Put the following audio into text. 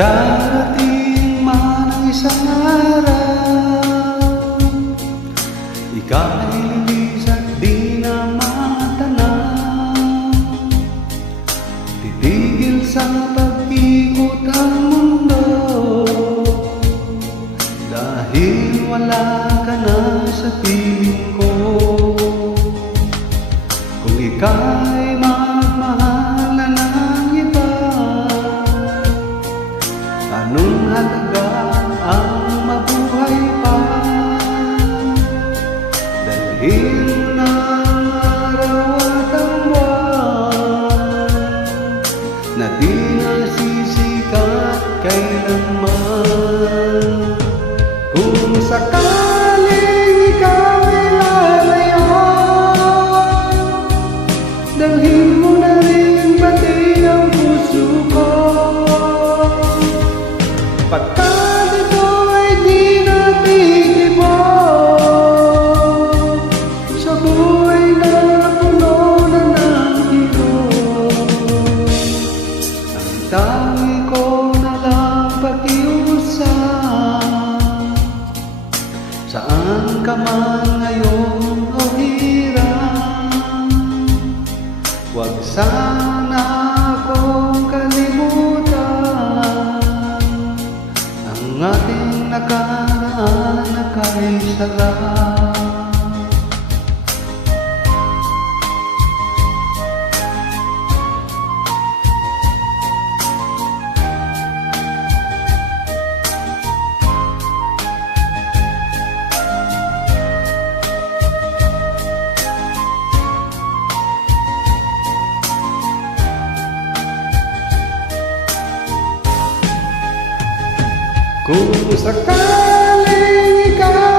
Darating man ang isang araw, ika'y lilis at di na matanaw. Titigil sa pag-ikot ang mundo, dahil wala ka na sa piling ko. Kung ika'y magmahal na ng iba, anong halaga ang mabuhay pa? Dalhin ng araw at ang buwan na di nasisikat kailanman. Kung sakaling ikaw ay lalaya, dalhin mo na rin pati ang puso ko. Pagkat ito ay di natitibok sa buhay na puno na ng hirap. Ang tangi ko na lang pakiusap, saan ka man ngayon o hirap, huwag sana akong kalimutan. Ang ating nakaraan na kay sarap. Kung sakaling ikaw